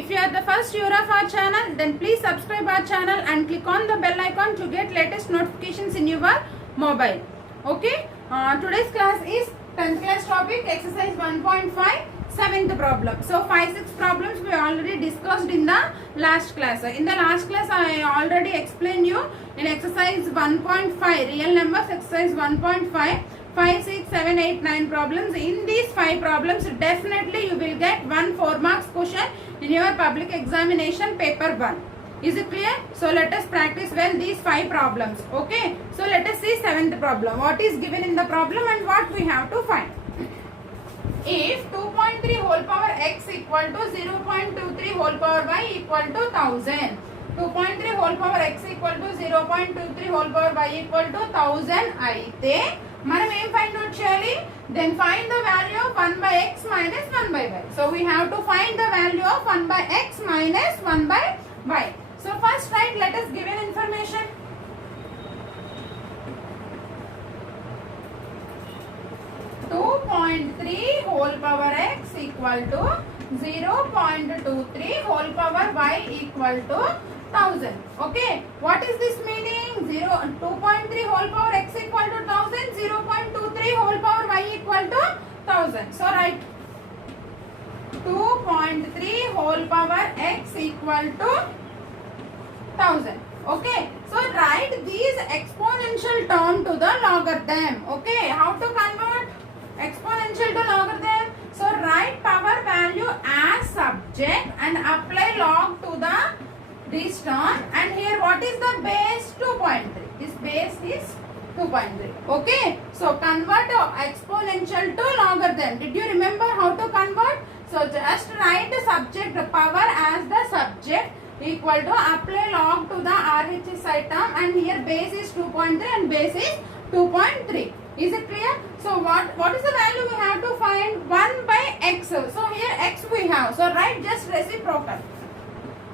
If you are the first viewer of our channel, then please subscribe our channel and click on the bell icon to get latest notifications in your mobile. Okay. Today's class is 10th class topic exercise 1.5 7th problem. So 5-6 problems we already discussed in the last class. In the last class I already explained you in exercise 1.5 real numbers exercise 1.5 5, 6, 7, 8, 9 problems. In these 5 problems, definitely you will get 1 4 marks question in your public examination paper 1. Is it clear? So let us practice well these 5 problems. Okay. So let us see 7th problem. What is given in the problem and what we have to find. If 2.3 whole power x equal to 0.23 whole power y equal to 1000. 2.3 whole power x equal to 0.23 whole power y equal to 1000 అయితే మనం ఏం find out చేయాలి? Then find the value of 1 by x minus 1 by y. So we have to find the value of 1 by x minus 1 by y. So first write, let us give an information. whole power x equal to 0.23 whole power y equal to 1000. Okay, what is this meaning? 2.3 whole power x equal to 1000, 0.23 whole power y equal to 1000. So write 2.3 whole power x equal to 1000. Okay, so write these exponential term to the logarithm. Okay, how to convert exponential to logarithm? So write power value as subject and apply log to the this term, and here what is the base? 2.3. This base is 2.3. Okay, so convert exponential to logarithm. Did you remember how to convert? So just write the subject power as the subject equal to apply log to the RHS term, and here base is 2.3 and base is 2.3. Is it clear? So what is the value we have to find? 1 by x. So here x we have. So write just reciprocal.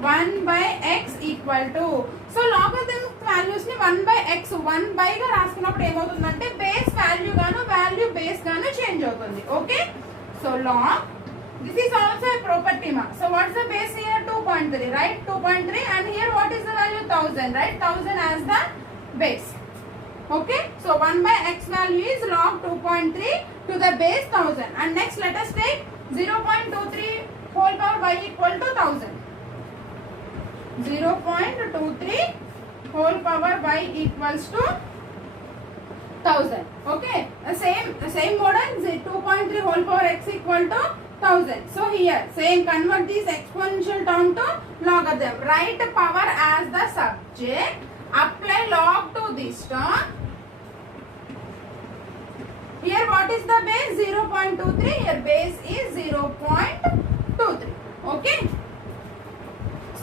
1 by x equal to. So logarithm values ni 1 by x 1 by గా రాసుకున్నప్పుడు ఏమవుతుందంటే base value గాను value base గాను change అవుతుంది. Okay, so log this is also a property ma. So what is the base here? 2.3, right? 2.3, and here what is the value? 1000, right? 1000 as the base. Okay, so 1 by x value is log 2.3 to the base 1000, and next let us take 0.23 whole power y equal to 1000. 0.23 whole power y equals to 1000. Okay, same model. 2.3 whole power x equal to 1000. So here same, convert this exponential term to logarithm. Write power as the subject, apply log to this term. Here what is the base? 0.23. Here base is 0.23. Okay,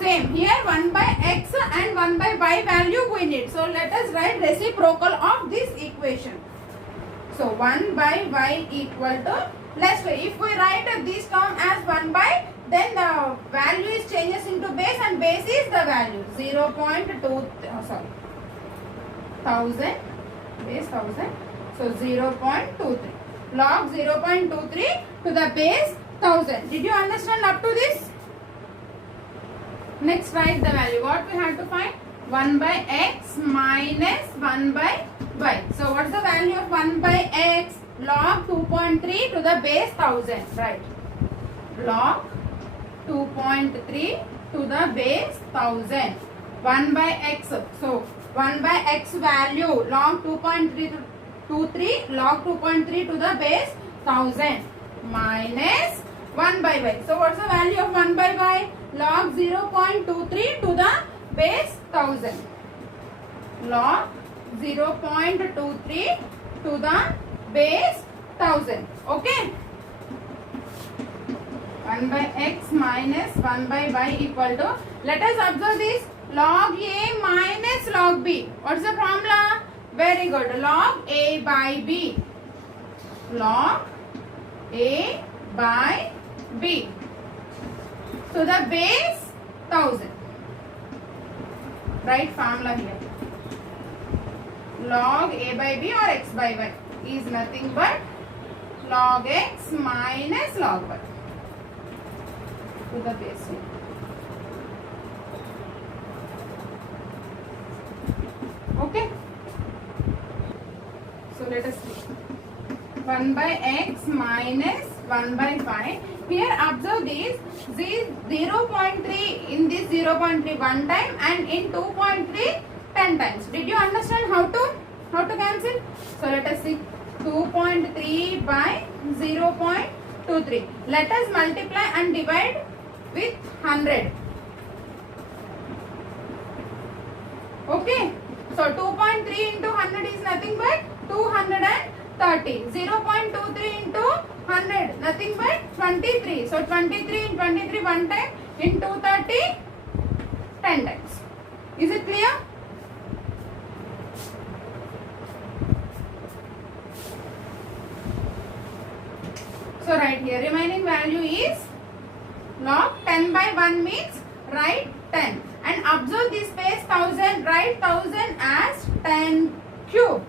same here 1 by x and 1 by y value we need. So let us write reciprocal of this equation. So 1 by y equal to, let's say if we write this term as 1 by, then the value is changes into base and base is the value 0.2 1000 base 1000. So 0.23 log 0.23 to the base 1000. Did you understand up to this? Next write the value. What we have to find? 1 by x minus 1 by y. So what is the value of 1 by x? Log 2.3 to the base 1000. Right. Log 2.3 to the base 1000. 1 by x. So 1 by x value log 2.3 to 23 log 2.3 to the base 1000 minus 1 by y. So what's the value of 1 by y? Log 0.23 to the base 1000. Log 0.23 to the base 1000. Okay. 1 by x minus 1 by y equal to, let us observe this, log a minus log b. What's the formula? Very good. Log a by b. Log a by b. So the base 1000. Write formula here. Log a by b or x by y is nothing but log x minus log y. to the base a. Okay, so let us see. 1 by x minus 1 by 5. Here observe these 0.3 in this 0.3 one time and in 2.3 10 times. Did you understand how to cancel? So let us see. 2.3 by 0.23. Let us multiply and divide with 100. Okay. So 2.3 into 100 is nothing but 230. 0.23 into 100 nothing but 23. So 23 in 23 one time, in 230 10 times. Is it clear? So write here remaining value is log 10 by 1 means write 10 and observe this space 1000, write 1000 as 10 cube.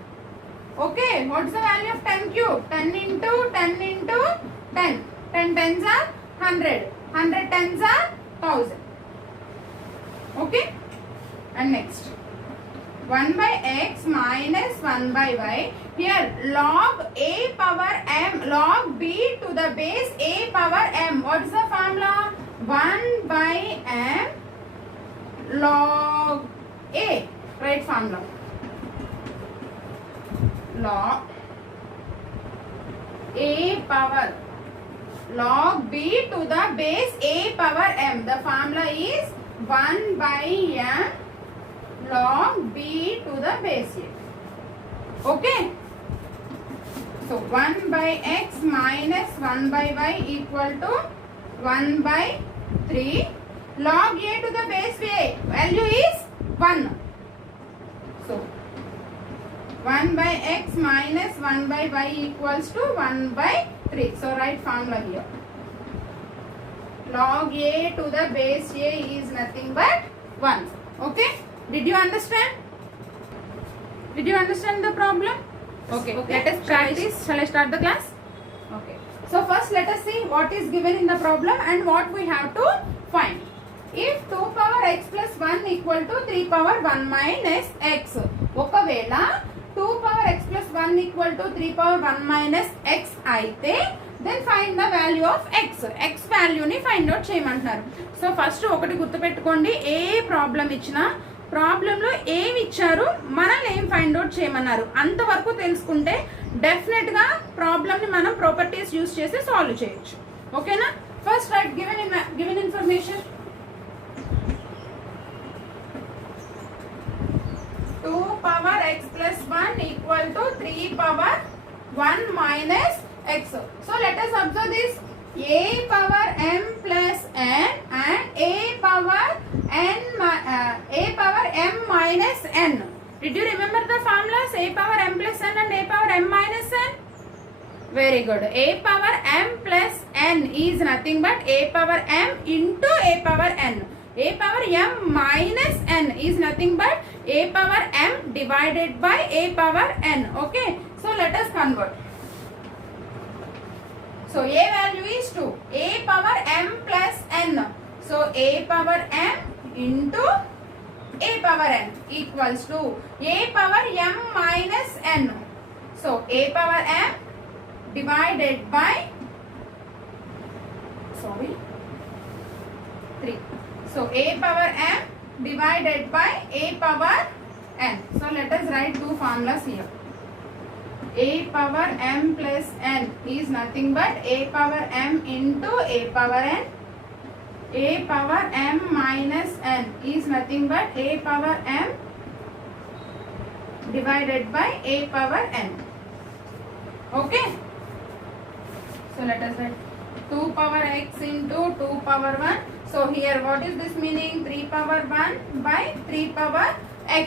Okay, what is the value of 10 cube? 10 into 10 into 10. 10 tens are 100. 100 tens are 1000. Okay, and next 1 by x minus 1 by y. Here log a power m, log b to the base a power m. What is the formula? 1 by m log a. Right formula. Log a power log b to the base a power m. The formula is 1 by m log b to the base a. Okay. So 1 by x minus 1 by y equal to 1 by 3. Log a to the base a value is 1. So 1 by x minus 1 by y equals to 1 by 3. So write formula here. Log a to the base a is nothing but 1. Okay. Did you understand? Did you understand the problem? Okay. Let us practice. Shall I start the class? Okay. So first let us see what is given in the problem and what we have to find. If 2 power x plus 1 equal to 3 power 1 minus x. ఒకవేళ 2 power x plus 1 equal to 3 power 1 minus x అయితే then find the value of x. x value ని find out చేయమంటున్నారు. So first ఒకటి గుర్తుపెట్టుకోండి, ఏ problem ఇచ్చినా ప్రాబ్లంలో ఏమి ఇచ్చారు, మనల్ని ఏం ఫైండ్ అవుట్ చేయమన్నారు అంతవరకు తెలుసుకుంటే డెఫినెట్ గా ప్రాబ్లమ్ ని మనం ప్రాపర్టీస్ యూస్ చేసి సాల్వ్ చేయొచ్చు. ఓకేనా? First right given information 2 power x plus 1 equal to 3 power 1 minus x. So let us observe this. A power m plus n and a power m minus n. Did you remember the formulas? A power m plus n and a power m minus n. Very good. A power m plus n is nothing but a power m into a power n. A power m minus n is nothing but a power m divided by a power n. Okay. So let us convert. So a value is 2. A power m plus n. So a power m into a power n equals to a power m minus n. So a power m divided by 3. So a power m divided by a power n. So let us write two formulas here. A power m plus n is nothing but a power m into a power n. A power m minus n is nothing but a power m divided by a power n. Okay. So let us write 2 power x into 2 power 1. So here what is this meaning? 3 power 1 by 3 power x.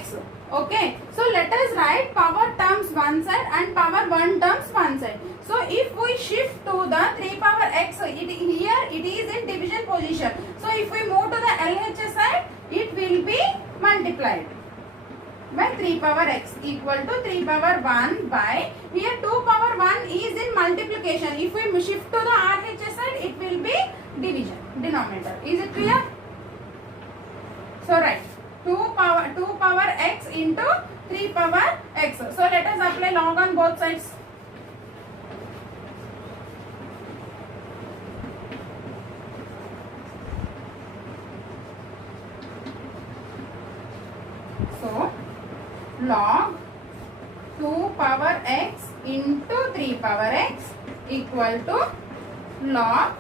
Okay. So let us write power terms one side and power 1 terms one side. So if we shift to the 3 power x, here it is in division position. So if we move to the LHS side, it will be multiplied. by 3 power x equal to 3 power 1 by, here 2 power 1 is in multiplication. If we shift to the RHS side, it will be division, denominator. Is it clear? So write 2 power x into 3 power x. So let us apply log on both sides. So log 2 power x into 3 power x equal to log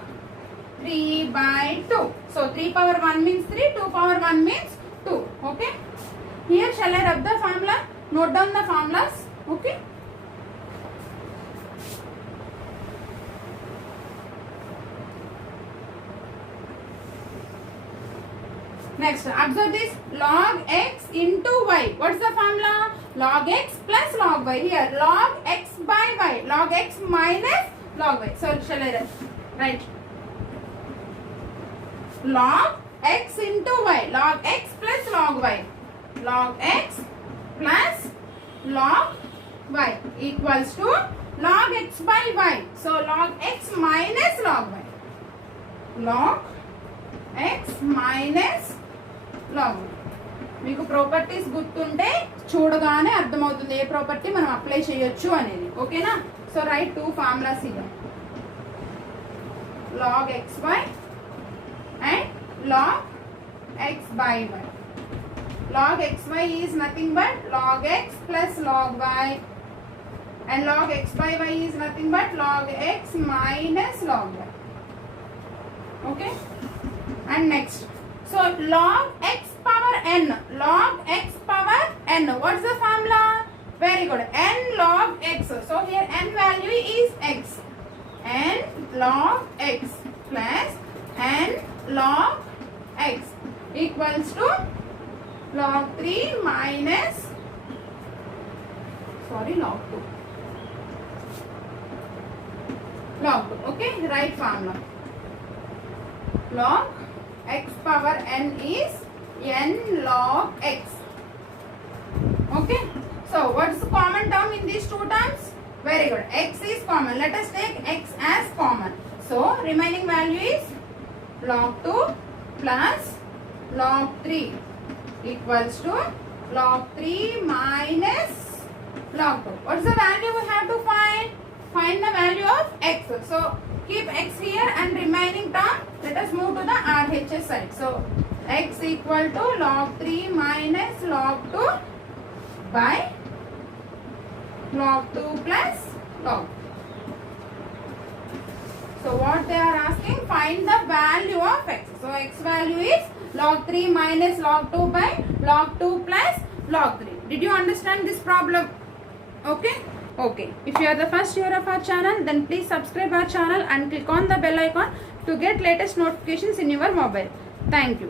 3 by 2. So 3 power 1 means 3, 2 power 1 means 2. Okay. Here shall I rub the formula? Note down the formulas. Okay. Next, observe this, log x into y. What's the formula? Log x plus log y. Here, log x by y. Log x minus log y. So, shall I write? Log x into y. Log x plus log y. Log x plus log y equals to log x by y. So, log x minus log y. Log x minus log y. మీకు properties గుర్తుంటే చూడగానే అర్థమవుతుంది ఏ property మనం apply చేయొచ్చు అనేది. ఓకేనా? So right two formulas here. log xy and log x by y. Log xy is nothing but log x plus log y, and log x by y is nothing but log x minus log y. Okay? And next, so log x power n. Log x power n. What's the formula? Very good. N log x. So here n value is x. N log x plus n log x equals to log 3 minus log 2. Log 2. Okay, right formula. Log x power n is n log x. Okay, so what's the common term in these two terms? Very good. X is common. Let us take x as common. So remaining value is log 2 plus log 3 equals to log 3 minus log 2. What's the value we have to find? Find the value of x. So keep x here and remaining term, let us move to the RHS side. So x equal to log 3 minus log 2 by log 2 plus log. So what they are asking, find the value of x. So x value is log 3 minus log 2 by log 2 plus log 3. Did you understand this problem? Okay. Okay. If you are the first viewer of our channel, then please subscribe our channel and click on the bell icon to get latest notifications in your mobile. Thank you.